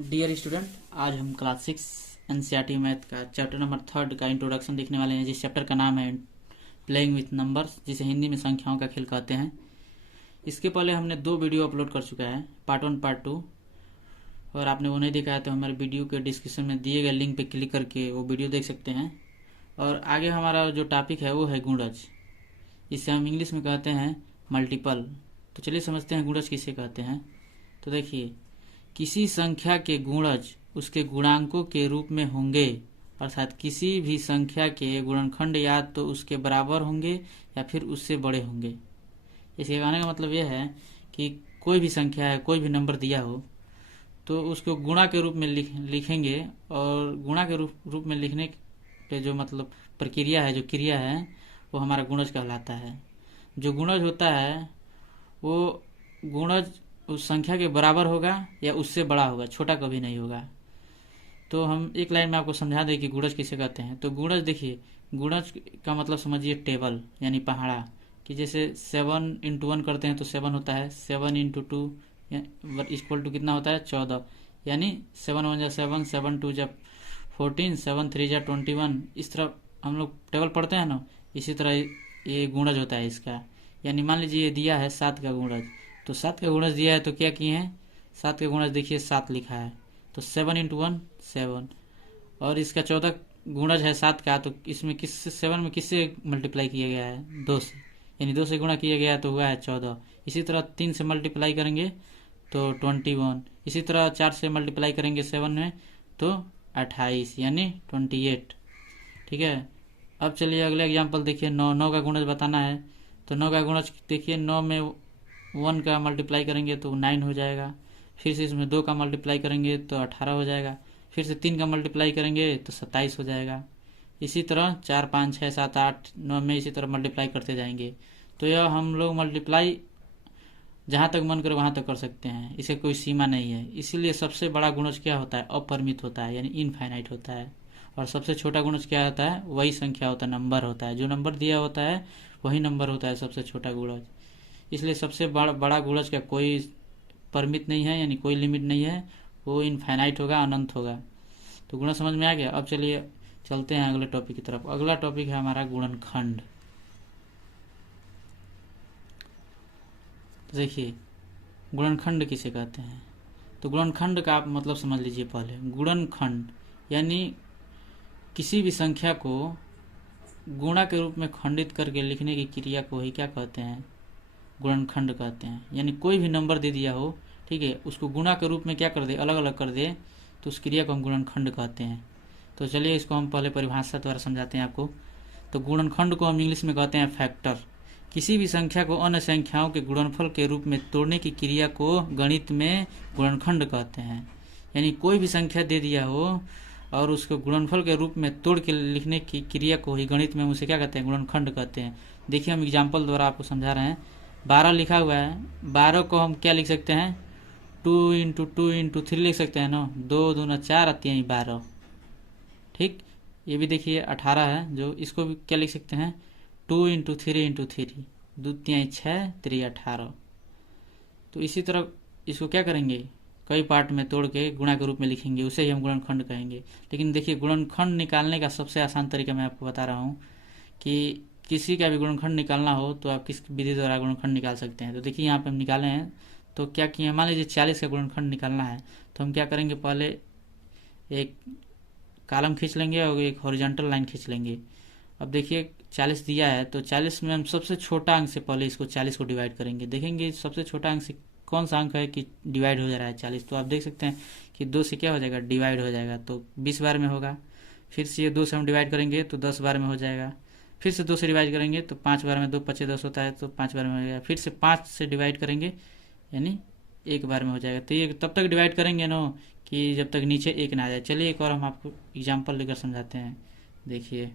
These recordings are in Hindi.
डियर स्टूडेंट, आज हम क्लास 6 एनसीईआरटी मैथ का चैप्टर नंबर 3 का इंट्रोडक्शन देखने वाले हैं, जिस चैप्टर का नाम है प्लेइंग विथ नंबर्स, जिसे हिंदी में संख्याओं का खेल कहते हैं। इसके पहले हमने 2 वीडियो अपलोड कर चुका है, पार्ट 1 पार्ट 2, और आपने वो नहीं देखा है तो हमारे वीडियो के डिस्क्रिप्शन में दिए गए लिंक पे क्लिक करके वो वीडियो देख सकते हैं। और आगे हमारा जो टॉपिक है वो है गुणज, इसे हम इंग्लिश में कहते हैं मल्टीपल। तो चलिए समझते हैं गुणज किसे कहते हैं। तो देखिए, किसी संख्या के गुणज उसके गुणांकों के रूप में होंगे, अर्थात किसी भी संख्या के गुणनखंड या तो उसके बराबर होंगे या फिर उससे बड़े होंगे। इसके कहने का मतलब यह है कि कोई भी संख्या है, कोई भी नंबर दिया हो तो उसको गुणा के रूप में लिखेंगे, और गुणा के रूप में लिखने पे जो मतलब प्रक्रिया है, जो क्रिया है, वो हमारा गुणज कहलाता है। जो गुणज होता है वो गुणज उस संख्या के बराबर होगा या उससे बड़ा होगा, छोटा कभी नहीं होगा। तो हम एक लाइन में आपको समझा दें कि गुणज किसे कहते हैं। तो गुणज देखिए, गुणज का मतलब समझिए टेबल यानी पहाड़ा, कि जैसे 7 इंटू 1 करते हैं तो 7 होता है, 7 इंटू 2 इक्वल टू कितना होता है 14, यानी 7 1 जा 7, 7 2 जा 14, 7 3 जा 21। इस तरह हम लोग टेबल पढ़ते हैं ना, इसी तरह ये गुणज होता है इसका। यानी मान लीजिए ये दिया है 7 का गुणज, तो 7 का गुणज दिया है तो क्या किए हैं, 7 का गुणज देखिए 7 लिखा है, तो 7 इंटू 1 7, और इसका 14 गुणज है 7 का, तो इसमें किससे 7 में किससे मल्टीप्लाई किया गया है 2 से, यानी 2 से गुणा किया गया है तो हुआ है 14। इसी तरह 3 से मल्टीप्लाई करेंगे तो 21, इसी तरह 4 से मल्टीप्लाई करेंगे 7 में तो 28 यानी 28। ठीक है, अब चलिए अगले एग्जाम्पल देखिए, 9 का गुणज बताना है। तो 9 का गुणज देखिए, 9 में 1 का मल्टीप्लाई करेंगे तो 9 हो जाएगा, फिर से इसमें 2 का मल्टीप्लाई करेंगे तो 18 हो जाएगा, फिर से 3 का मल्टीप्लाई करेंगे तो 27 हो जाएगा। इसी तरह 4 5 6 7 8 9 में इसी तरह मल्टीप्लाई करते जाएंगे। तो यह हम लोग मल्टीप्लाई जहाँ तक मन करे वहाँ तक कर सकते हैं, इसे कोई सीमा नहीं है। इसीलिए सबसे बड़ा गुणज क्या होता है, अपरिमित होता है, यानी इनफाइनाइट होता है। और सबसे छोटा गुणज क्या होता है, वही संख्या होता है, नंबर होता है। जो नंबर दिया होता है वही नंबर होता है सबसे छोटा गुणज। इसलिए सबसे बड़ा गुणज का कोई परिमित नहीं है, यानी कोई लिमिट नहीं है, वो इनफाइनाइट होगा, अनंत होगा। तो गुणज समझ में आ गया। अब चलिए चलते हैं अगले टॉपिक की तरफ। अगला टॉपिक है हमारा गुणनखंड। तो देखिए, गुणनखंड किसे कहते हैं। तो गुणनखंड का आप मतलब समझ लीजिए पहले। गुणनखंड यानी किसी भी संख्या को गुणा के रूप में खंडित करके लिखने की क्रिया को ही क्या कहते हैं, गुणनखंड कहते हैं। यानी कोई भी नंबर दे दिया हो, ठीक है, उसको गुणा के रूप में क्या कर दे, अलग अलग कर दे, तो उस क्रिया को हम गुणनखंड कहते हैं। तो चलिए इसको हम पहले परिभाषा द्वारा समझाते हैं आपको। तो गुणनखंड को हम इंग्लिश में कहते हैं फैक्टर। किसी भी संख्या को अन्य संख्याओं के गुणनफल के रूप में तोड़ने की क्रिया को गणित में गुणनखंड कहते हैं। यानी कोई भी संख्या दे दिया हो और उसको गुणनफल के रूप में तोड़ के लिखने की क्रिया को ही गणित में उसे क्या कहते हैं, गुणनखंड कहते हैं। देखिए हम एग्जाम्पल द्वारा आपको समझा रहे हैं। 12 लिखा हुआ है, 12 को हम क्या लिख सकते हैं, 2 इंटू 2 इंटू 3 लिख सकते हैं ना, 2 दूना 4 आती है 12। ठीक, ये भी देखिए 18 है, जो इसको भी क्या लिख सकते हैं, 2 इंटू 3 इंटू 3, 2 3 6 3 18। तो इसी तरह इसको क्या करेंगे, कई पार्ट में तोड़ के गुणा के रूप में लिखेंगे, उसे ही हम गुणनखंड कहेंगे। लेकिन देखिए, गुणनखंड निकालने का सबसे आसान तरीका मैं आपको बता रहा हूँ कि किसी का भी गुणनखंड निकालना हो तो आप किस विधि द्वारा गुणनखंड निकाल सकते हैं। तो देखिए यहाँ पे हम निकाले हैं, तो क्या किए, मान लीजिए 40 का गुणनखंड निकालना है, तो हम क्या करेंगे, पहले एक कॉलम खींच लेंगे और एक हॉरिजॉन्टल लाइन खींच लेंगे। अब देखिए 40 दिया है, तो 40 में हम सबसे छोटा अंक से पहले इसको 40 को डिवाइड करेंगे। देखेंगे सबसे छोटा अंक से कौन सा अंक है कि डिवाइड हो जा रहा है 40। तो आप देख सकते हैं कि 2 से क्या हो जाएगा, डिवाइड हो जाएगा, तो 20 बार में होगा। फिर से ये 2 से हम डिवाइड करेंगे तो 10 बार में हो जाएगा। फिर से 2 से डिवाइड करेंगे तो 5 बार में, 2 5 10 होता है तो 5 बार में हो जाएगा। फिर से 5 से डिवाइड करेंगे यानी 1 बार में हो जाएगा। तो ये तब तक डिवाइड करेंगे ना कि जब तक नीचे 1 ना आ जाए। चलिए एक और हम आपको एग्जाम्पल लेकर समझाते हैं। देखिए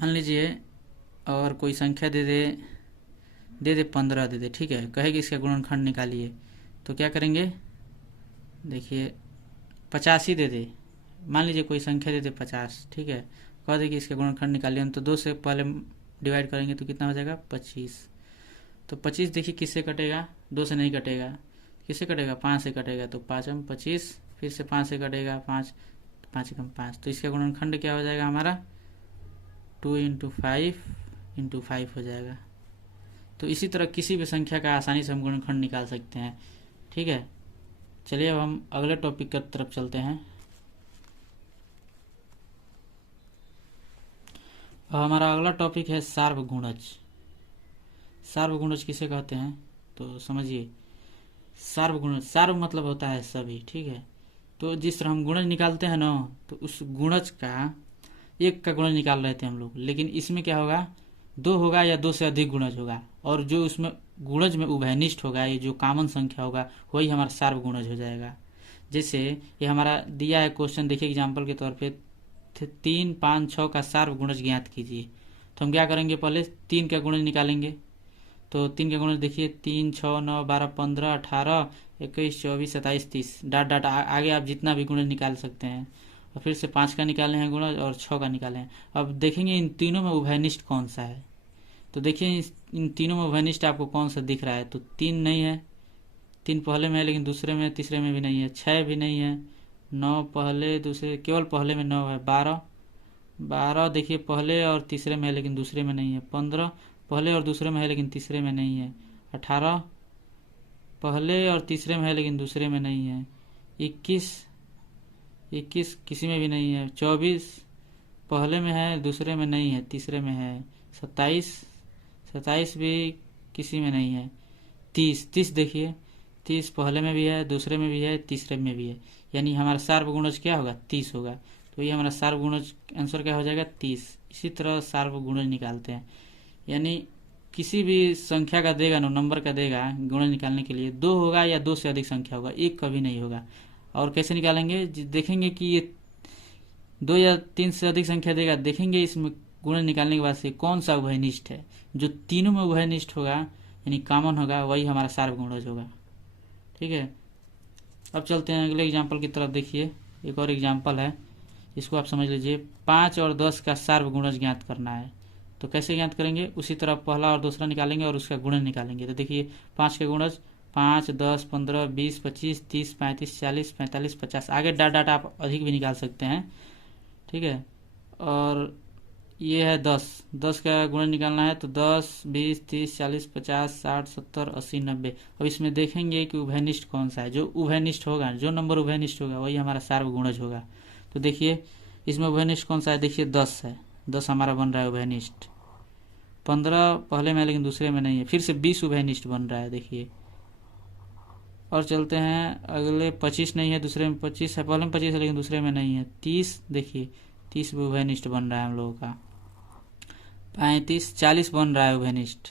मान लीजिए और कोई संख्या दे दे 15 दे दे, ठीक है, कहेगी इसका गुणनखंड निकालिए, तो क्या करेंगे, देखिए 85 दे दे, मान लीजिए कोई संख्या दे दे 50, ठीक है, कह दे कि इसका गुणनखंड निकालिए, हम तो 2 से पहले डिवाइड करेंगे तो कितना हो जाएगा 25। तो 25 देखिए किससे कटेगा, 2 से नहीं कटेगा, किससे कटेगा, 5 से कटेगा, तो 5 25, फिर से 5 से कटेगा 5, 5 कम 5, तो इसका गुणनखंड क्या हो जाएगा हमारा 2 × 5 हो जाएगा। तो इसी तरह किसी भी संख्या का आसानी से हम गुणनखंड निकाल सकते हैं। ठीक है, चलिए अब हम अगले टॉपिक की तरफ चलते हैं। अब हमारा अगला टॉपिक है सार्वगुणज। सार्वगुणज किसे कहते हैं, तो समझिए। सार्वगुणज, सार्व मतलब होता है सभी, ठीक है। तो जिस तरह हम गुणज निकालते हैं ना, तो उस गुणज का एक का गुणज निकाल रहे थे हम लोग, लेकिन इसमें क्या होगा, 2 होगा या 2 से अधिक गुणज होगा, और जो उसमें गुणज में उभयनिष्ठ होगा, ये जो कॉमन संख्या होगा, वही हमारा सार्वगुणज हो जाएगा। जैसे ये हमारा दिया है क्वेश्चन, देखिए एग्जाम्पल के तौर पे 3, 5, 6 का सार्वगुणज ज्ञात कीजिए। तो हम क्या करेंगे, पहले 3 का गुणज निकालेंगे। तो 3 का गुणज देखिए, 3, 6, 9, 12, 15, 18, 21, 24, 27, 30, डाट डाट आगे आप जितना भी गुणज निकाल सकते हैं। और फिर से 5 का निकाले हैं गुणज और 6 का निकाले हैं। अब देखेंगे इन तीनों में उभयनिष्ठ कौन सा है। तो देखिए इन तीनों में उभयनिष्ठ आपको कौन सा दिख रहा है, तो 3 नहीं है, 3 पहले में है लेकिन दूसरे में, तीसरे में भी नहीं है, 6 भी नहीं है, 9 पहले दूसरे, केवल पहले में 9 है, 12 देखिए पहले और तीसरे में है लेकिन दूसरे में नहीं है, 15 पहले और दूसरे में है लेकिन तीसरे में नहीं है, 18 पहले और तीसरे में है लेकिन दूसरे में नहीं है, 21 किसी में भी नहीं है, 24 पहले में है दूसरे में नहीं है, तीसरे में है, 27 भी किसी में नहीं है, 30 देखिए 30 पहले में भी है, दूसरे में भी है, तीसरे में भी है, यानी हमारा सार्वगुणज क्या होगा, 30 होगा। तो ये हमारा सार्वगुणज आंसर क्या हो जाएगा, 30। इसी तरह सार्वगुणज निकालते हैं, यानी किसी भी संख्या का देगा, नंबर का देगा, गुणज निकालने के लिए 2 होगा या 2 से अधिक संख्या होगा, एक कभी नहीं होगा। और कैसे निकालेंगे, देखेंगे कि ये 2 या 3 से अधिक संख्या देगा, देखेंगे इसमें गुणज निकालने के बाद से कौन सा उभयनिष्ठ है। जो तीनों में उभयनिष्ठ होगा यानी कॉमन होगा, वही हमारा सार्वगुणज होगा। ठीक है, अब चलते हैं अगले एग्जाम्पल की तरफ। देखिए एक और एग्जाम्पल है, इसको आप समझ लीजिए। 5 और 10 का सार्वगुणज ज्ञात करना है। तो कैसे ज्ञात करेंगे, उसी तरह पहला और दूसरा निकालेंगे और उसका गुणज निकालेंगे। तो देखिए 5 के गुणज 5, 10, 15, 20, 25, 30, 35, 40, 45, 50, आगे डाट डाट आप अधिक भी निकाल सकते हैं। ठीक है, और ये है 10 का गुणज निकालना है, तो 10, 20, 30, 40, 50, 60, 70, 80, 90। अब इसमें देखेंगे कि उभयनिष्ठ कौन सा है। जो उभयनिष्ठ होगा, जो नंबर उभयनिष्ठ होगा, वही हमारा सार्वगुणज होगा। तो देखिए इसमें उभयनिष्ठ कौन सा है, देखिए 10 है, 10 हमारा बन रहा है उभयनिष्ठ। 15 पहले में लेकिन दूसरे में नहीं है, फिर से 20 उभयनिष्ठ बन रहा है, देखिए। और चलते हैं अगले, 25 नहीं है, दूसरे में 25 है, पहले में 25 है लेकिन दूसरे में नहीं है। 30 देखिए 30 भी उभयनिष्ठ बन रहा है हम लोगों का। 35, 40 बन रहा है उभयनिष्ठ।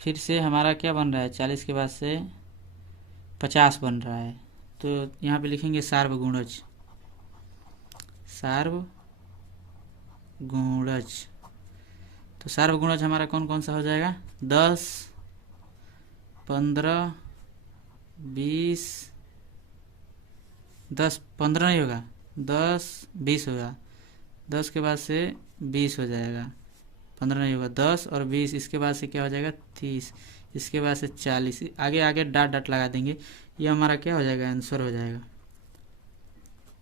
फिर से हमारा क्या बन रहा है, 40 के बाद से 50 बन रहा है। तो यहाँ पे लिखेंगे सार्वगुणज, सार्वगुणज। तो सार्वगुणज हमारा कौन कौन सा हो जाएगा, 10, 15, 20, 10, 15 नहीं होगा, 10, 20 होगा, 10 के बाद से 20 हो जाएगा, 15 नहीं होगा, 10 और 20, इसके बाद से क्या हो जाएगा 30, इसके बाद से 40, आगे आगे डाट डाट लगा देंगे। ये हमारा क्या हो जाएगा, आंसर हो जाएगा।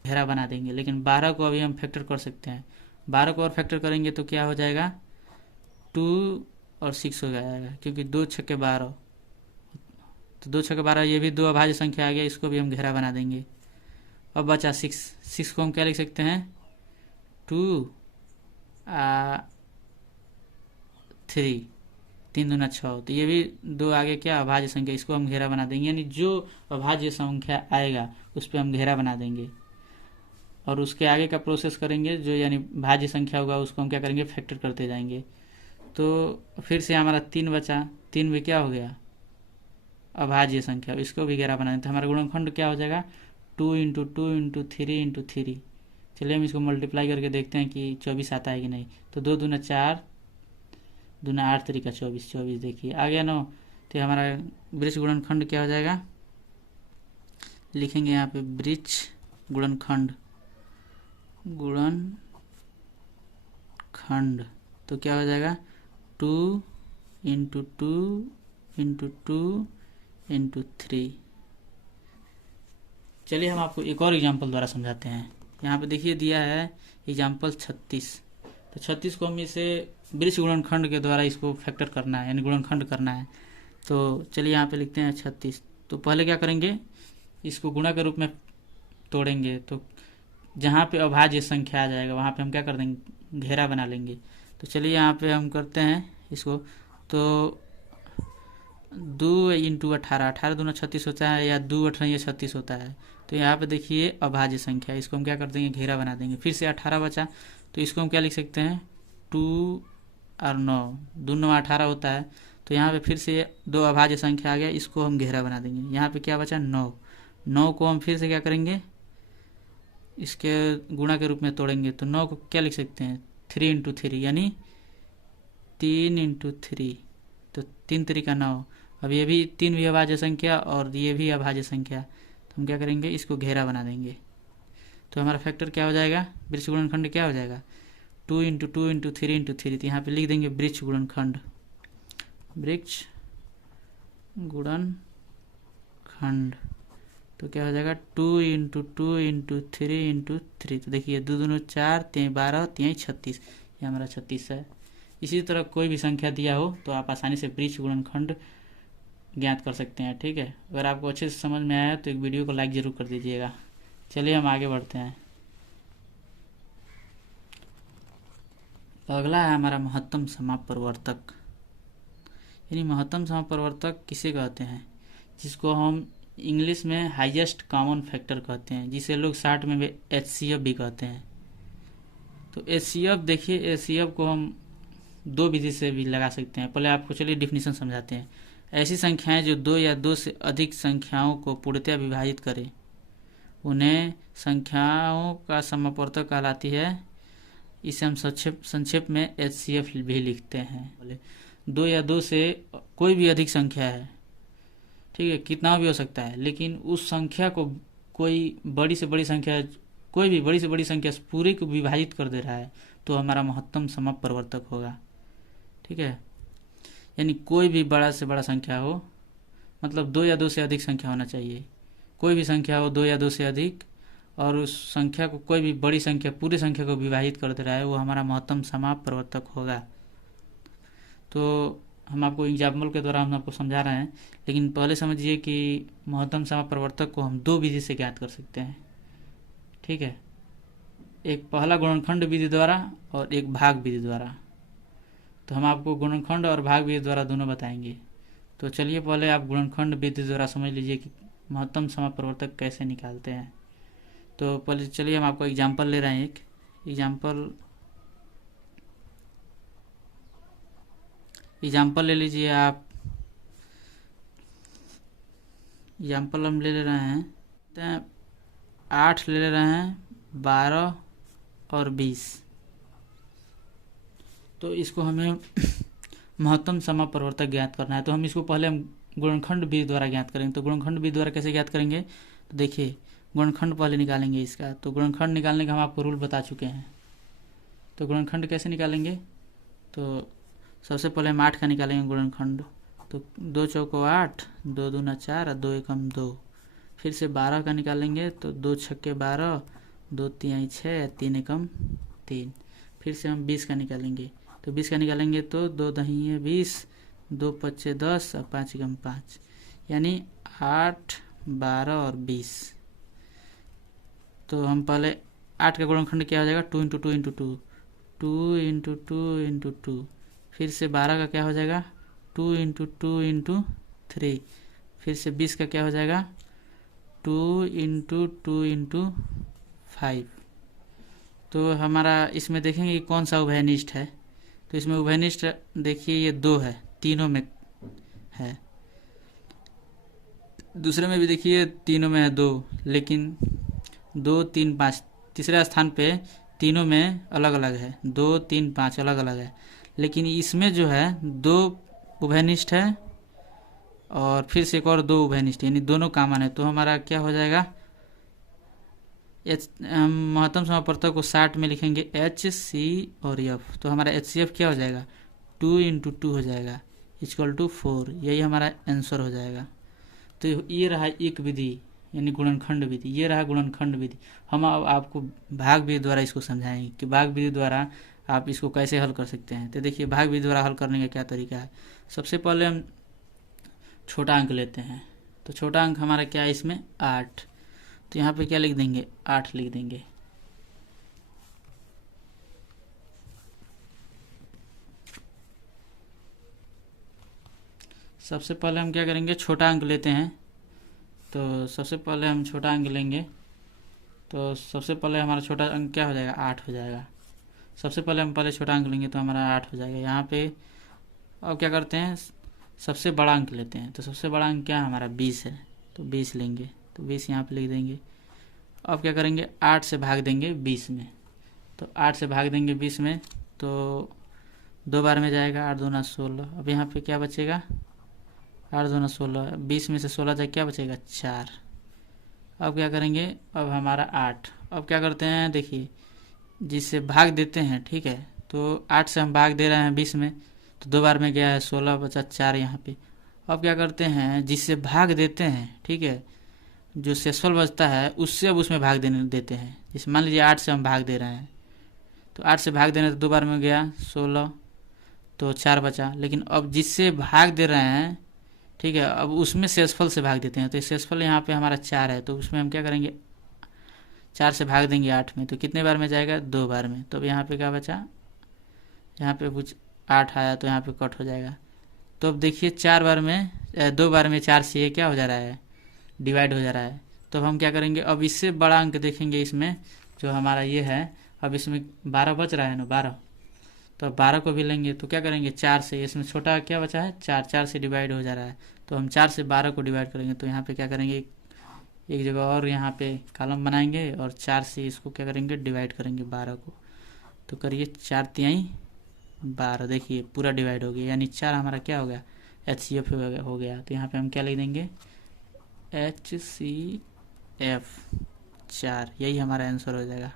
घेरा बना देंगे, लेकिन 12 को अभी हम फैक्टर कर सकते हैं। 12 को और फैक्टर करेंगे तो क्या हो जाएगा, 2 और 6 हो जाएगा, क्योंकि 2 छक्के 12, तो 2 छक्के 12, ये भी 2 अभाज्य संख्या आ गया, इसको भी हम घेरा बना देंगे। अब बचा 6 को हम क्या लिख सकते हैं, 2 3, 3 दूना 6, तो ये भी 2 आगे क्या अभाज्य संख्या, इसको हम घेरा बना देंगे, यानी जो अभाज्य संख्या आएगा उस पर हम घेरा बना देंगे। और उसके आगे का प्रोसेस करेंगे, जो यानी भाज्य संख्या होगा उसको हम क्या करेंगे, फैक्टर करते जाएंगे। तो फिर से हमारा 3 बचा, 3 भी क्या हो गया, अभाज्य संख्या, इसको भी घेरा बनाएंगे। तो हमारा गुणनखंड क्या हो जाएगा, 2 × 2 × 3 × 3। चलिए हम इसको मल्टीप्लाई करके देखते हैं कि 24 आता है कि नहीं। तो 2 दूना 4, दूना 8, 3 का 24, 24 देखिए आ गया 9। तो हमारा वृक्ष गुणनखंड क्या हो जाएगा, लिखेंगे यहाँ पे वृक्ष गुणनखंड, गुणनखंड तो क्या हो जाएगा, 2 × 2 × 2 × 3। चलिए हम आपको एक और एग्जाम्पल द्वारा समझाते हैं। यहाँ पे देखिए दिया है एग्जाम्पल 36। तो 36 को हम इसे वृक्ष गुणनखंड के द्वारा इसको फैक्टर करना है, यानी गुणनखंड करना है। तो चलिए यहाँ पे लिखते हैं 36। तो पहले क्या करेंगे, इसको गुणा के रूप में तोड़ेंगे। तो जहाँ पे अभाज्य संख्या आ जाएगा वहाँ पे हम क्या कर देंगे, घेरा बना लेंगे। तो चलिए यहाँ पे हम करते हैं इसको। तो 2 इंटू 18, 18 दूना 36 होता है, या 2 18 36 होता है। तो यहाँ पे देखिए अभाज्य संख्या, इसको हम क्या कर देंगे, घेरा बना देंगे। फिर से 18 बचा, तो इसको हम क्या लिख सकते हैं, 2 और 9, 2 9 18 होता है। तो यहाँ पे फिर से 2 अभाज्य संख्या आ गया, इसको हम घेरा बना देंगे। यहाँ पे क्या बचा, 9। 9 को हम फिर से क्या करेंगे, इसके गुणा के रूप में तोड़ेंगे। तो 9 को क्या लिख सकते हैं, 3 इंटू 3, यानी 3 इंटू 3। तो 3 3 9। अब ये भी 3 भी अभाज्य संख्या और ये भी अभाज्य संख्या। तो हम क्या करेंगे, इसको घेरा बना देंगे। तो हमारा फैक्टर क्या हो जाएगा, वृक्ष गुणनखंड क्या हो जाएगा, 2 इंटू 2 इंटू 3 इंटू 3। तो यहाँ पे लिख देंगे वृक्ष गुणनखंड, वृक्ष गुणनखंड। तो क्या हो जाएगा, 2 इंटू 2 इंटू 3 इंटू 3। तो देखिए 2 दूनी 4, 3 12, 3 36, ये हमारा 36 है। इसी तरह कोई भी संख्या दिया हो तो आप आसानी से वृक्ष गुणनखंड ज्ञात कर सकते हैं। ठीक है, अगर आपको अच्छे से समझ में आया तो एक वीडियो को लाइक जरूर कर दीजिएगा। चलिए हम आगे बढ़ते हैं। अगला है हमारा महत्तम समापवर्तक। यानी महत्तम समापवर्तक किसे कहते हैं, जिसको हम इंग्लिश में हाईएस्ट कॉमन फैक्टर कहते हैं, जिसे लोग शॉर्ट में भी HCF भी कहते हैं। तो HCF देखिए, HCF को हम 2 विधि से भी लगा सकते हैं। पहले आपको चलिए डिफिनीशन समझाते हैं। ऐसी संख्याएं जो 2 या 2 से अधिक संख्याओं को पूर्णतः विभाजित करें उन्हें संख्याओं का समापवर्तक कहलाती है। इसे हम संक्षेप में HCF भी लिखते हैं। बोले 2 या 2 से कोई भी अधिक संख्या है, ठीक है, कितना भी हो सकता है, लेकिन उस संख्या को कोई बड़ी से बड़ी संख्या, कोई भी बड़ी से बड़ी संख्या पूरे को विभाजित कर दे रहा है, तो हमारा महत्तम समापवर्तक होगा। ठीक है, यानी कोई भी बड़ा से बड़ा संख्या हो, मतलब 2 या 2 से अधिक संख्या होना चाहिए। कोई भी संख्या हो 2 या 2 से अधिक, और उस संख्या को कोई भी बड़ी संख्या पूरी संख्या को विभाजित कर दे रहा है, वो हमारा महत्तम समापवर्तक होगा। तो हम आपको एग्जाम्पल के द्वारा हम आपको समझा रहे हैं, लेकिन पहले समझिए कि महत्तम समापवर्तक को हम 2 विधि से ज्ञात कर सकते हैं। ठीक है, एक पहला गुणनखंड विधि द्वारा और एक भाग विधि द्वारा। तो हम आपको गुणनखंड और भाग विधि द्वारा दोनों बताएंगे। तो चलिए पहले आप गुणनखंड विधि द्वारा समझ लीजिए कि महत्तम समापवर्तक कैसे निकालते हैं। तो पहले चलिए हम आपको एग्जाम्पल ले रहे हैं। एक एग्जाम्पल ले लीजिए आप। एग्जाम्पल हम ले रहे हैं 8 ले रहे हैं, 12 और 20। तो इसको हमें महत्तम समापवर्तक ज्ञात करना है। तो हम इसको पहले हम गुणनखंड विधि द्वारा ज्ञात करेंगे। तो गुणनखंड विधि द्वारा कैसे ज्ञात करेंगे, तो देखिए गुणनखंड पहले निकालेंगे इसका। तो गुणनखंड निकालने का हम आपको रूल बता चुके हैं। तो गुणनखंड कैसे निकालेंगे, तो सबसे पहले हम 8 का निकालेंगे गुणनखंड। तो 2 चौको 8, 2 दूना 4 और 2 एकम 2। फिर से 12 का निकालेंगे, तो 2 छक्के 12, 2 तिहाई 6, 3 एकम 3। फिर से हम 20 का निकालेंगे। तो 20 का निकालेंगे तो 2 दहिये 20, 2 पच्चे 10 और 5 एकम 5, यानी 8, 12 और 20। तो हम पहले 8 का गुणनखंड क्या हो जाएगा, 2 इंटू 2 इंटू 2, 2 इंटू 2 इंटू 2। फिर से 12 का क्या हो जाएगा, 2 इंटू 2 इंटू 3। फिर से 20 का क्या हो जाएगा, 2 इंटू 2 इंटू 5। तो हमारा इसमें देखेंगे कि कौन सा उभयनिष्ठ है। तो इसमें उभयनिष्ठ देखिए ये 2 है, तीनों में है। दूसरे में भी देखिए तीनों में है 2, लेकिन 2 3 5 तीसरे स्थान पे तीनों में अलग अलग है, 2 3 5 अलग अलग है। लेकिन इसमें जो है 2 उभयनिष्ठ है और फिर से एक और 2 उभयनिष्ठ, यानी दोनों कॉमन है। तो हमारा क्या हो जाएगा, हम महत्तम समापवर्तक को 60 में लिखेंगे HC और F। तो हमारा HCF क्या हो जाएगा, 2 इंटू 2 हो जाएगा, इक्वल टू 4। यही हमारा आंसर हो जाएगा। तो ये रहा एक विधि, यानी गुणनखंड विधि। ये रहा गुणनखंड विधि। हम अब आपको भाग विधि द्वारा इसको समझाएंगे कि भाग विधि द्वारा आप इसको कैसे हल कर सकते हैं। तो देखिए भाग विधि द्वारा हल करने का क्या तरीका है। सबसे पहले हम छोटा अंक लेते हैं। तो छोटा अंक हमारा क्या है इसमें 8। तो यहाँ पे क्या लिख देंगे 8 लिख देंगे। सबसे पहले हम क्या करेंगे छोटा अंक लेते हैं। तो सबसे पहले हम छोटा अंक लेंगे। तो सबसे पहले हमारा छोटा अंक क्या हो जाएगा 8 हो जाएगा। सबसे पहले हम पहले छोटा अंक लेंगे तो हमारा 8 हो जाएगा। यहाँ पे अब क्या करते हैं सबसे बड़ा अंक लेते हैं। तो सबसे बड़ा अंक क्या है हमारा 20 है। तो 20 लेंगे। तो 20 यहाँ पे लिख देंगे। अब क्या करेंगे 8 से भाग देंगे 20 में। तो 8 से भाग देंगे 20 में तो 2 बार में जाएगा 8 दूना 16। अब यहाँ पे क्या बचेगा 8 दूना 16। 20 में से 16 जाए क्या बचेगा 4। अब क्या करेंगे अब हमारा 8। अब क्या करते हैं देखिए जिससे भाग देते हैं ठीक है। तो 8 से हम भाग दे रहे हैं 20 में तो 2 बार में गया है 16 बचा 4 यहाँ पे। अब क्या करते हैं जिससे भाग देते हैं ठीक है जो शेषफल बचता है उससे अब उसमें भाग देते हैं। जैसे मान लीजिए 8 से हम भाग दे रहे हैं तो 8 से भाग देने तो 2 बार में गया 16 तो 4 बचा। लेकिन अब जिससे भाग दे रहे हैं ठीक है अब उसमें शेषफल से भाग देते हैं। तो शेषफल यहाँ पे हमारा 4 है तो उसमें हम क्या करेंगे 4 से भाग देंगे 8 में। तो कितने बार में जाएगा 2 बार में। तो अब यहाँ पे क्या बचा यहाँ पे कुछ 8 आया तो यहाँ पे कट हो जाएगा। तो अब देखिए 4 बार में 2 बार में 4 से ये क्या हो जा रहा है डिवाइड हो जा रहा है। तो अब हम क्या करेंगे अब इससे बड़ा अंक देखेंगे इसमें जो हमारा ये है। अब इसमें 12 बच रहा है ना 12। तो अब 12 को भी लेंगे तो क्या करेंगे 4 से। इसमें छोटा क्या बचा है 4 से डिवाइड हो जा रहा है। तो हम 4 से 12 को डिवाइड करेंगे। तो यहाँ पे क्या करेंगे एक जगह और यहाँ पे कॉलम बनाएंगे और 4 से इसको क्या करेंगे डिवाइड करेंगे 12 को। तो करिए 4 तिहाई 12। देखिए पूरा डिवाइड हो गया यानी 4 हमारा क्या हो गया HCF हो गया। तो यहाँ पे हम क्या लिख देंगे HCF 4। यही हमारा आंसर हो जाएगा।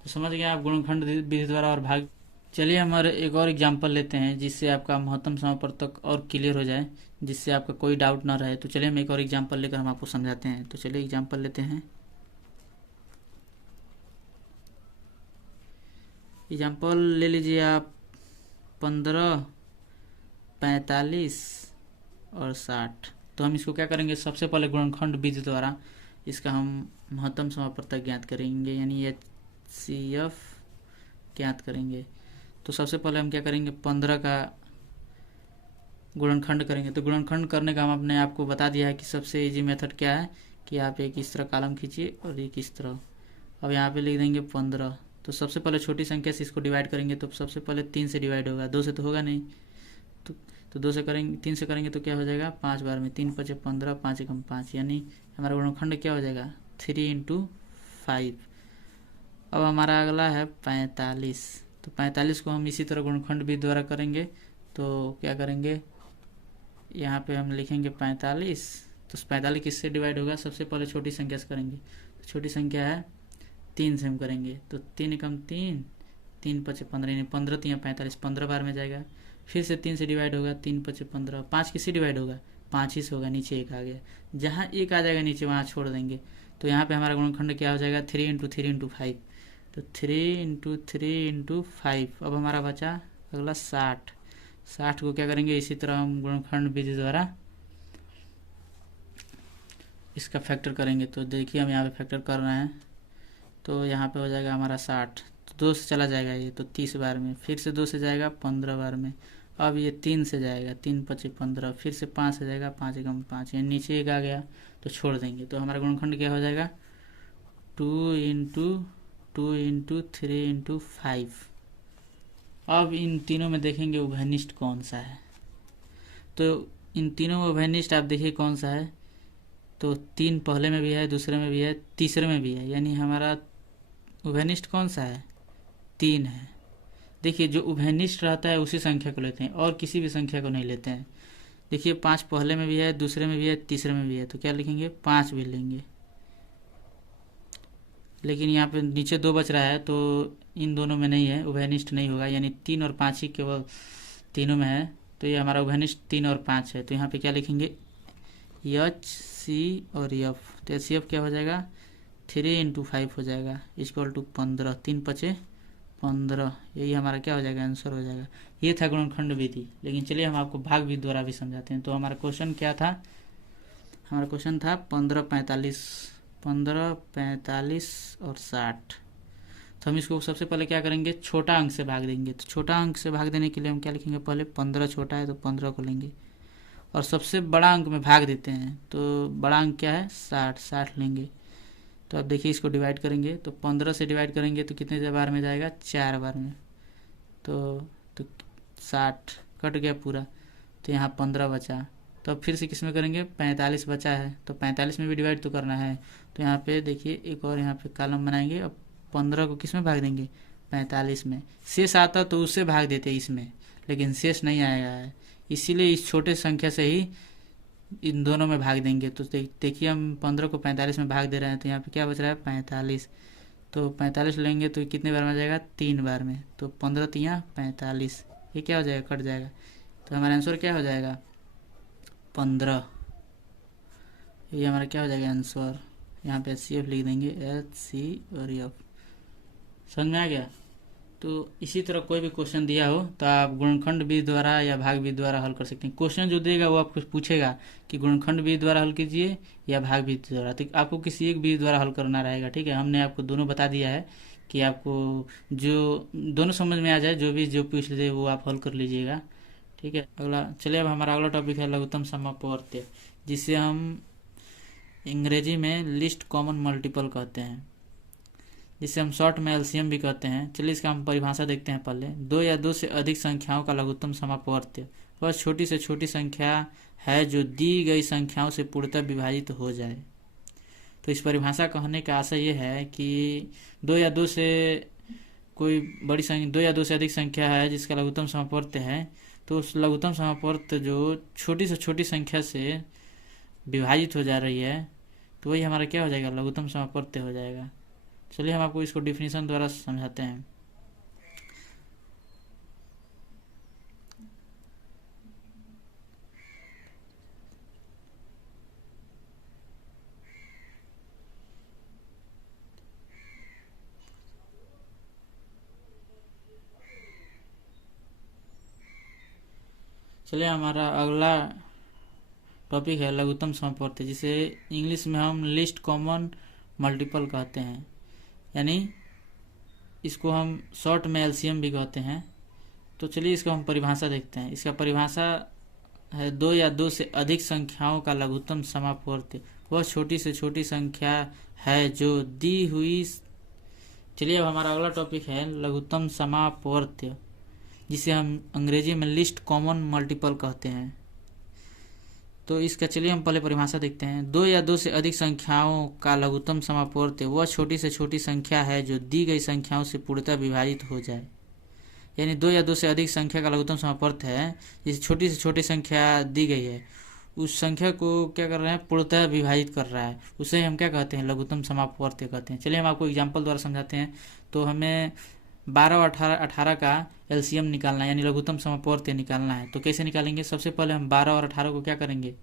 तो समझ गए आप गुणनखंड विधि द्वारा और भाग। चलिए हमारे एक और एग्जांपल लेते हैं जिससे आपका महत्तम समापवर्तक और क्लियर हो जाए जिससे आपका कोई डाउट ना रहे। तो चलिए हम एक और एग्जांपल लेकर हम आपको समझाते हैं। तो चलिए एग्जांपल लेते हैं। एग्जांपल ले लीजिए आप 15, 45 और 60। तो हम इसको क्या करेंगे सबसे पहले गुणनखंड विधि द्वारा इसका हम महत्तम समापवर्तक ज्ञात करेंगे यानी HCF ज्ञात करेंगे। तो सबसे पहले हम क्या करेंगे 15 का गुणनखंड करेंगे। तो गुणनखंड करने का हम अपने आपको बता दिया है कि सबसे इजी मेथड क्या है कि आप एक इस तरह कॉलम खींचिए और एक इस तरह। अब यहाँ पे लिख देंगे 15। तो सबसे पहले छोटी संख्या से इसको डिवाइड करेंगे। तो सबसे पहले 3 से डिवाइड होगा 2 से तो होगा नहीं। तो 2 से करेंगे 3 से करेंगे तो क्या हो जाएगा 5 बार में 3 5 15 5 एकम 5 यानी हमारा गुणनखंड क्या हो जाएगा 3 × 5। अब हमारा अगला है 45। तो 45 को हम इसी तरह गुणनखंड विधि द्वारा करेंगे। तो क्या करेंगे यहाँ पे हम लिखेंगे 45। तो 45 किससे डिवाइड होगा सबसे पहले छोटी संख्या से करेंगे। तो छोटी संख्या है 3 से हम करेंगे। तो 3 एकम 3 3 5 15 यानी 15 3 45 15 बार में जाएगा। फिर से 3 से डिवाइड होगा 3 5 15। 5 किससे डिवाइड होगा 5 ही से होगा। नीचे 1 आ गया जहाँ 1 आ जाएगा नीचे वहाँ छोड़ देंगे। तो यहाँ पे हमारा गुणनखंड क्या हो जाएगा 3 × 3 × 5। तो 3 × 3 × 5। अब हमारा बचा अगला 60। 60 को क्या करेंगे इसी तरह हम गुणनखंड विधि द्वारा इसका फैक्टर करेंगे। तो देखिए हम यहाँ पे फैक्टर कर रहे हैं। तो यहाँ पे हो जाएगा हमारा 60। तो 2 से चला जाएगा ये तो 30 बार में। फिर से 2 से जाएगा 15 बार में। अब ये 3 से जाएगा 3 5 15। फिर से 5 से जाएगा 5 एकम 5 यानी नीचे 1 आ गया तो छोड़ देंगे। तो हमारा गुणनखंड क्या हो जाएगा 2 × 2 × 3 × 5। अब इन तीनों में देखेंगे उभयनिष्ठ कौन सा है। तो इन तीनों में उभयनिष्ठ आप देखिए कौन सा है। तो 3 पहले में भी है दूसरे में भी है तीसरे में भी है यानी हमारा उभयनिष्ठ कौन सा है 3 है। देखिए जो उभयनिष्ठ रहता है उसी संख्या को लेते हैं और किसी भी संख्या को नहीं लेते हैं। देखिए 5 पहले में भी है दूसरे में भी है तीसरे में भी है। तो क्या लिखेंगे 5 भी लेंगे। लेकिन यहाँ पे नीचे 2 बच रहा है तो इन दोनों में नहीं है उभयनिष्ठ नहीं होगा यानी 3 और 5 ही केवल तीनों में है। तो ये हमारा उभयनिष्ठ 3 और 5 है। तो यहाँ पे क्या लिखेंगे एच सी और एफ, तो एच सी एफ क्या हो जाएगा 3 × 5 हो जाएगा इक्वल टू 15, 3×5 = 15, यही हमारा क्या हो जाएगा आंसर हो जाएगा। ये था गुणनखंड विधि। लेकिन चलिए हम आपको भाग विधि द्वारा भी समझाते हैं। तो हमारा क्वेश्चन क्या था, हमारा क्वेश्चन था 15, 45, 15, 45 और 60। तो हम इसको सबसे पहले क्या करेंगे, छोटा अंक से भाग देंगे। तो छोटा अंक से भाग देने के लिए हम क्या लिखेंगे, पहले 15 छोटा है तो 15 को लेंगे और सबसे बड़ा अंक में भाग देते हैं। तो बड़ा अंक क्या है 60, 60 लेंगे। तो अब देखिए इसको डिवाइड करेंगे तो 15 से डिवाइड करेंगे तो कितने बार में जाएगा, 4 बार में। तो 60 कट गया पूरा, तो यहाँ 15 बचा। तो अब फिर से किस में करेंगे, 45 बचा है तो 45 में भी डिवाइड तो करना है। तो यहाँ पे देखिए एक और यहाँ पे कॉलम बनाएंगे। अब 15 को किस में भाग देंगे, 45 में। शेष आता तो उससे भाग देते इसमें, लेकिन शेष नहीं आएगा है, इसीलिए इस छोटे संख्या से ही इन दोनों में भाग देंगे। तो देखिए हम 15 को 45 में भाग दे रहे हैं, तो यहाँ पे क्या बच रहा है 45। तो 45 लेंगे तो कितने बार में जाएगा, 3 बार में। तो 15 3 45, ये क्या हो जाएगा, कट जाएगा। तो हमारा आंसर क्या हो जाएगा 15, ये हमारा क्या हो जाएगा आंसर। यहाँ पे HCF लिख देंगे, HCF। समझ में आ गया। तो इसी तरह कोई भी क्वेश्चन दिया हो तो आप गुणनखंड विधि द्वारा या भाग विधि द्वारा हल कर सकते हैं। क्वेश्चन जो देगा वो आपको पूछेगा कि गुणनखंड विधि द्वारा हल कीजिए या भाग विधि द्वारा, तो आपको किसी एक विधि द्वारा हल करना रहेगा। ठीक है, हमने आपको दोनों बता दिया है कि आपको जो दोनों समझ में आ जाए, जो पूछ लीजिए वो आप हल कर लीजिएगा। ठीक है, अगला चलिए, अब हमारा अगला टॉपिक है लघुत्तम समापवर्त्य, जिसे हम अंग्रेजी में लिस्ट कॉमन मल्टीपल कहते हैं, जिसे हम शॉर्ट में LCM भी कहते हैं। चलिए इसका हम परिभाषा देखते हैं पहले। 2 या 2 से अधिक संख्याओं का लघुत्तम समापवर्त्य वह छोटी से छोटी संख्या है जो दी गई संख्याओं से पूर्णतः विभाजित हो जाए। तो इस परिभाषा कहने का आशय ये है कि 2 या 2 से कोई बड़ी संख्या, 2 या 2 से अधिक संख्या है जिसका लघुत्तम समापवर्त्य है, तो उस लघुत्तम समापवर्त्य जो छोटी से छोटी संख्या से विभाजित हो जा रही है, तो वही हमारा क्या हो जाएगा, लघुत्तम समापवर्त्य हो जाएगा। चलिए हम आपको इसको डिफिनीशन द्वारा समझाते हैं। चलिए हमारा अगला टॉपिक है लघुत्तम समापवर्त्य, जिसे इंग्लिश में हम लिस्ट कॉमन मल्टीपल कहते हैं, यानी इसको हम शॉर्ट में LCM भी कहते हैं। तो चलिए इसको हम परिभाषा देखते हैं। इसका परिभाषा है 2 या 2 से अधिक संख्याओं का लघुत्तम समापवर्त्य वह छोटी से छोटी संख्या है जो दी हुई। चलिए अब हमारा अगला टॉपिक है लघुत्तम समापवर्त्य, जिसे हम अंग्रेजी में लिस्ट कॉमन मल्टीपल कहते हैं। तो इसका चलिए हम पहले परिभाषा देखते हैं। 2 या 2 से अधिक संख्याओं का लघुत्तम समापवर्त्य वह छोटी से छोटी संख्या है जो दी गई संख्याओं से पूर्णतः विभाजित हो जाए। यानी 2 या 2 से अधिक संख्या का लघुत्तम समापवर्त्य है, जिसे छोटी से छोटी संख्या दी गई है, उस संख्या को क्या कर रहे हैं, पूर्णतः विभाजित कर रहा है, उसे हम क्या कहते हैं, लघुत्तम समापवर्त्य कहते हैं। चलिए हम आपको एग्जाम्पल द्वारा समझाते हैं। तो हमें 12 और 18 का LCM निकालना है, यानी लघुत्तम समापवर्त्य निकालना है। तो कैसे निकालेंगे, सबसे पहले हम 12 और 18 को क्या करेंगे,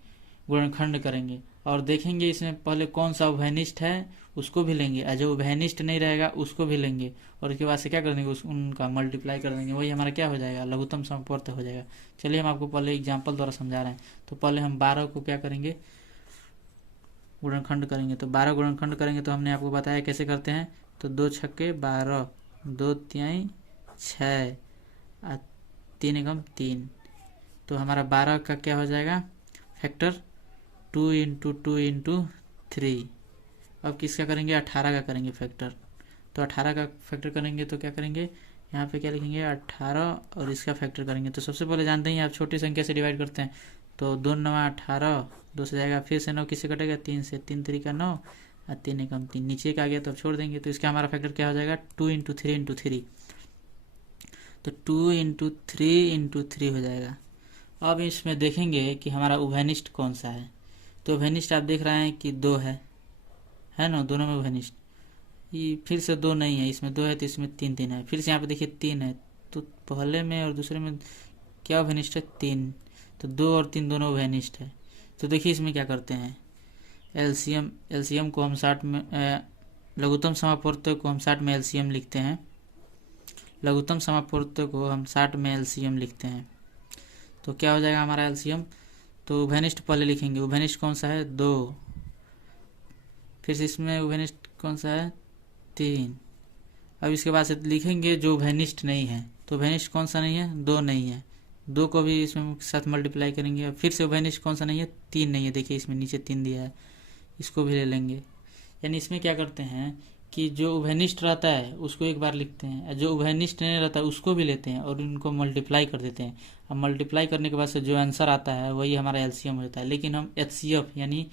गुणनखंड करेंगे और देखेंगे इसमें पहले कौन सा उभयनिष्ठ है उसको भी लेंगे, और जो उभयनिष्ठ नहीं रहेगा उसको भी लेंगे, और उसके बाद से क्या कर देंगे, उनका मल्टीप्लाई कर देंगे, वही हमारा क्या हो जाएगा, लघुत्तम समापवर्त्य हो जाएगा। चलिए हम आपको पहले एग्जाम्पल द्वारा समझा रहे हैं। तो पहले हम 12 को क्या करेंगे, गुणनखंड करेंगे। तो 12 गुणनखंड करेंगे तो हमने आपको बताया कैसे करते हैं। तो 2 छक्के 12, 2 तिहाई 6, 3 एकम 3। तो हमारा 12 का क्या हो जाएगा फैक्टर, 2 × 2 × 3। अब किसका करेंगे, 18 का करेंगे फैक्टर। तो 18 का फैक्टर करेंगे तो क्या करेंगे, यहाँ पे क्या लिखेंगे 18 और इसका फैक्टर करेंगे। तो सबसे पहले जानते हैं आप छोटी संख्या से डिवाइड करते हैं। तो 2 × 9 = 18, 2 से जाएगा, फिर से 9 किससे कटेगा, 3 से, 3 3 का 9 और 3 एकम 3, नीचे का आ गया तो अब छोड़ देंगे। तो इसका हमारा फैक्टर क्या हो जाएगा, 2 × 3 × 3। तो 2 × 3 × 3 हो जाएगा। अब इसमें देखेंगे कि हमारा उभयनिष्ठ कौन सा है। तो उभयनिष्ठ आप देख रहे हैं कि 2 है ना, दोनों में उभयनिष्ठ। ये फिर से 2 नहीं है, इसमें 2 है तो इसमें 3 3 है, फिर से यहाँ पे देखिए 3 है। तो पहले में और दूसरे में क्या उभयनिष्ठ है, 3। तो 2 और 3 दोनों उभयनिष्ठ है। तो देखिए इसमें क्या करते हैं, एलसीएम को हम 60 में लघुत्तम समापूर्त को हम 60 में एलसीएम लिखते हैं, लघुत्तम समापूर्त को हम 60 में एलसीएम लिखते हैं। तो क्या हो जाएगा हमारा एलसीएम, तो उभयनिष्ठ पहले लिखेंगे, उभयनिष्ठ कौन सा है 2, फिर से इसमें उभयनिष्ठ कौन सा है 3। अब इसके बाद से लिखेंगे जो उभयनिष्ठ नहीं है, तो उभयनिष्ठ कौन सा नहीं है 2 नहीं है, 2 को भी इसमें साथ मल्टीप्लाई करेंगे। फिर से उभयनिष्ठ कौन सा नहीं है 3 नहीं है, देखिए इसमें नीचे 3 दिया है, इसको भी ले लेंगे। यानी इसमें क्या करते हैं कि जो उभयनिष्ठ रहता है उसको एक बार लिखते हैं, जो उभयनिष्ठ नहीं रहता है उसको भी लेते हैं और उनको मल्टीप्लाई कर देते हैं। अब मल्टीप्लाई करने के बाद से जो आंसर आता है वही हमारा एलसीएम होता है। लेकिन हम एचसीएफ यानी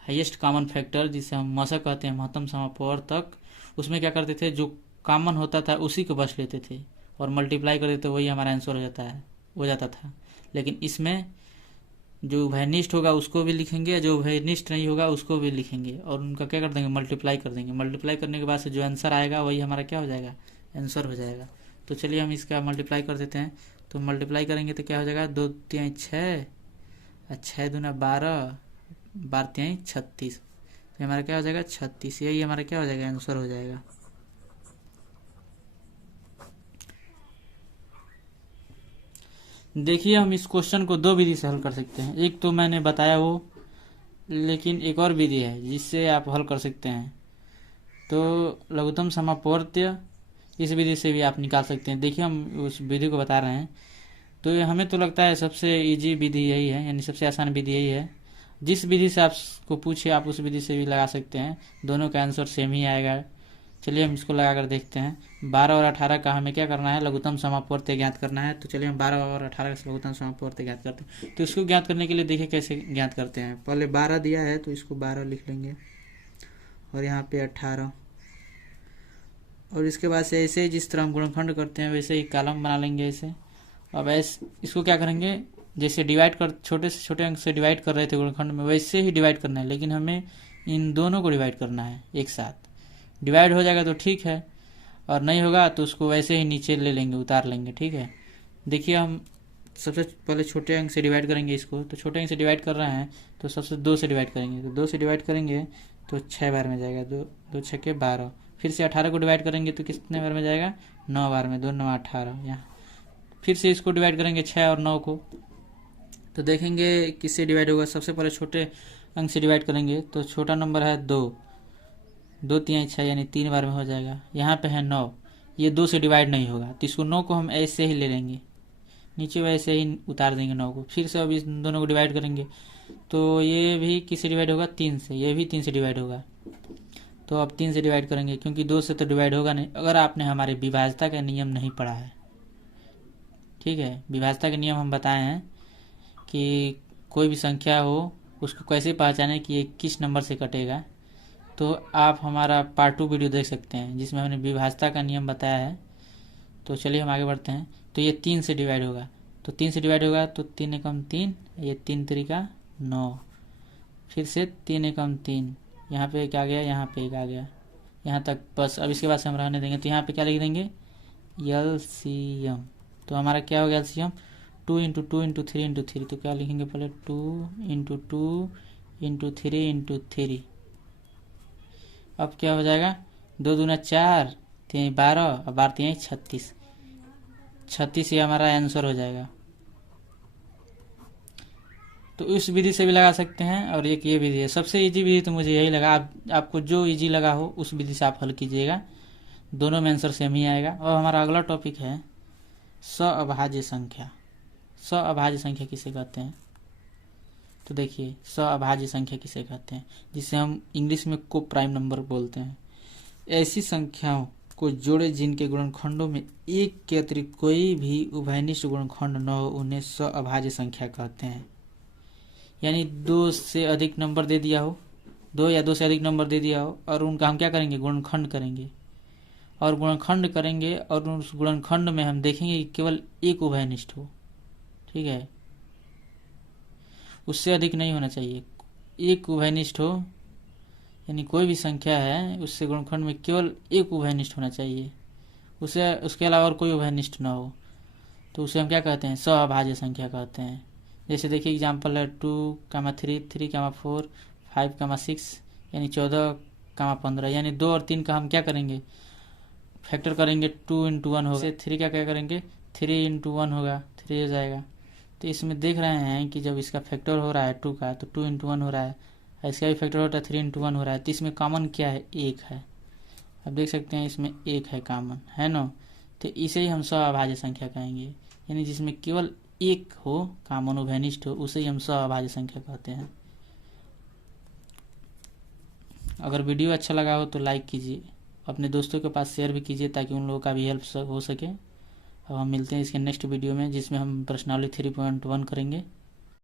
हाईएस्ट कॉमन फैक्टर, जिसे हम मशक कहते हैं, महत्तम समापवर्तक, उसमें क्या करते थे, जो कॉमन होता था उसी को बस लेते थे और मल्टीप्लाई कर देते, वही हमारा आंसर हो जाता था। लेकिन इसमें जो उभयनिष्ठ होगा उसको भी लिखेंगे, जो उभयनिष्ठ नहीं होगा उसको भी लिखेंगे और उनका क्या कर देंगे, मल्टीप्लाई कर देंगे। मल्टीप्लाई करने के बाद से जो आंसर आएगा वही हमारा क्या हो जाएगा, आंसर हो जाएगा। तो चलिए हम इसका मल्टीप्लाई कर देते हैं। तो मल्टीप्लाई करेंगे तो क्या हो जाएगा, 2 3 6, 6 दूना 12, 12 3 36, तो हमारा क्या हो जाएगा 36, यही हमारा क्या हो जाएगा, आंसर हो जाएगा। देखिए हम इस क्वेश्चन को 2 विधि से हल कर सकते हैं, एक तो मैंने बताया वो, लेकिन एक और विधि है जिससे आप हल कर सकते हैं। तो लघुत्तम समापवर्त्य इस विधि से भी आप निकाल सकते हैं। देखिए हम उस विधि को बता रहे हैं। तो ये हमें तो लगता है सबसे इजी विधि यही है, यानी सबसे आसान विधि यही है। जिस विधि से आपको पूछे आप उस विधि से भी लगा सकते हैं, दोनों का आंसर सेम ही आएगा। चलिए हम इसको लगा कर देखते हैं। 12 और 18 का हमें क्या करना है, लघुत्तम समापवर्त्य ज्ञात करना है। तो चलिए हम 12 और 18 का लघुत्तम समापवर्त्य ज्ञात करते हैं। तो इसको ज्ञात करने के लिए देखिए कैसे ज्ञात करते हैं। पहले 12 दिया है तो इसको 12 लिख लेंगे और यहाँ पे 18, और इसके बाद से ऐसे जिस तरह हम गुणनखंड करते हैं वैसे ही कॉलम बना लेंगे ऐसे। अब ऐसे इसको क्या करेंगे, जैसे डिवाइड कर, छोटे से छोटे अंक से डिवाइड कर रहे थे गुणनखंड में, वैसे ही डिवाइड करना है। लेकिन हमें इन दोनों को डिवाइड करना है एक साथ। डिवाइड हो जाएगा तो ठीक है, और नहीं होगा तो उसको वैसे ही नीचे ले लेंगे, उतार लेंगे। ठीक है, देखिए हम सबसे पहले छोटे अंक से डिवाइड करेंगे इसको। तो छोटे अंक से डिवाइड कर रहे हैं तो सबसे 2 से डिवाइड करेंगे। तो 2 से डिवाइड करेंगे तो 6 बार में जाएगा, 2 6 12। फिर से 18 को डिवाइड करेंगे तो कितने बार में जाएगा, 9 बार में, 2 9 18। यहाँ फिर से इसको डिवाइड करेंगे 6 और 9 को, तो देखेंगे किससे डिवाइड होगा। सबसे पहले छोटे अंक से डिवाइड करेंगे तो छोटा नंबर है 2, 2 3 6 यानी 3 बार में हो जाएगा। यहाँ पे है 9, ये 2 से डिवाइड नहीं होगा तो इसको 9 को हम ऐसे ही ले लेंगे, नीचे वैसे ही उतार देंगे 9 को। फिर से अब इस दोनों को डिवाइड करेंगे तो ये भी किससे डिवाइड होगा, 3 से, ये भी 3 से डिवाइड होगा। तो अब 3 से डिवाइड करेंगे क्योंकि 2 से तो डिवाइड होगा नहीं, अगर आपने हमारे विभाज्यता का नियम नहीं पढ़ा है। ठीक है, विभाज्यता के नियम हम बताए हैं कि कोई भी संख्या हो उसको कैसे पहचाने कि ये किस नंबर से कटेगा। तो आप हमारा पार्ट 2 वीडियो देख सकते हैं जिसमें हमने विभाज्यता का नियम बताया है। तो चलिए हम आगे बढ़ते हैं। तो ये 3 से डिवाइड होगा, तो 3 से डिवाइड होगा तो 3 एकम 3, ये 3 3 9, फिर से 3 एकम 3, यहाँ पे एक आ गया, यहाँ पे एक आ गया, यहाँ तक बस। अब इसके बाद से हम रहने देंगे। तो यहाँ पे क्या लिख देंगे, एलसीएम। तो हमारा क्या हो गया एलसीएम, 2 × 2 × 3 × 3। तो क्या लिखेंगे पहले, 2 × 2 × 3 × 3। अब क्या हो जाएगा, 2 दूना 4, 3 12 और 12 3 36, 36 ही हमारा आंसर हो जाएगा। तो इस विधि से भी लगा सकते हैं और एक ये विधि है। सबसे इजी विधि तो मुझे यही लगा। आपको जो इजी लगा हो उस विधि से आप हल कीजिएगा, दोनों में आंसर सेम ही आएगा। और हमारा अगला टॉपिक है सअभाज्य संख्या। सअभाज्य संख्या किसे कहते हैं, तो देखिए सअभाज्य संख्या किसे कहते हैं, जिसे हम इंग्लिश में को प्राइम नंबर बोलते हैं। ऐसी संख्याओं को जोड़े जिनके गुणनखंडों में एक के अतिरिक्त कोई भी उभयनिष्ठ गुणनखंड न हो, उन्हें सअभाज्य संख्या कहते हैं। यानी 2 से अधिक नंबर दे दिया हो, 2 या 2 से अधिक नंबर दे दिया हो, और उनका हम क्या करेंगे, गुणनखंड करेंगे। और गुणनखंड करेंगे और उस गुणनखंड में हम देखेंगे कि केवल एक उभयनिष्ठ हो। ठीक है, उससे अधिक नहीं होना चाहिए, एक उभयनिष्ठ हो। यानी कोई भी संख्या है उससे गुणनखंड में केवल एक उभयनिष्ठ होना चाहिए, उसके अलावा और कोई उभयनिष्ठ ना हो। तो उसे हम क्या कहते हैं, सअभाज्य संख्या कहते हैं। जैसे देखिए एग्जाम्पल है 2, 3, 3, 4, 5, 6 यानी 14, 15 यानी 2 और 3 का हम क्या करेंगे, फैक्टर करेंगे। 2 × 1 होगा, 3 का क्या करेंगे, 3 × 1 होगा, 3 हो जाएगा। तो इसमें देख रहे हैं कि जब इसका फैक्टर हो रहा है 2 का तो 2 × 1 हो रहा है, इसका भी फैक्टर होता है 3 × 1 हो रहा है। तो इसमें कॉमन क्या है, 1 है। अब देख सकते हैं इसमें 1 है कॉमन, है ना। तो इसे ही हम सअभाज्य संख्या कहेंगे, यानी जिसमें केवल 1 हो, कॉमन उभयनिष्ठ हो, उसे ही हम सअभाज्य संख्या कहते हैं। अगर वीडियो अच्छा लगा हो तो लाइक कीजिए, अपने दोस्तों के पास शेयर भी कीजिए ताकि उन लोगों का भी हेल्प हो सके। अब हम मिलते हैं इसके नेक्स्ट वीडियो में जिसमें हम प्रश्नावली 3.1 करेंगे।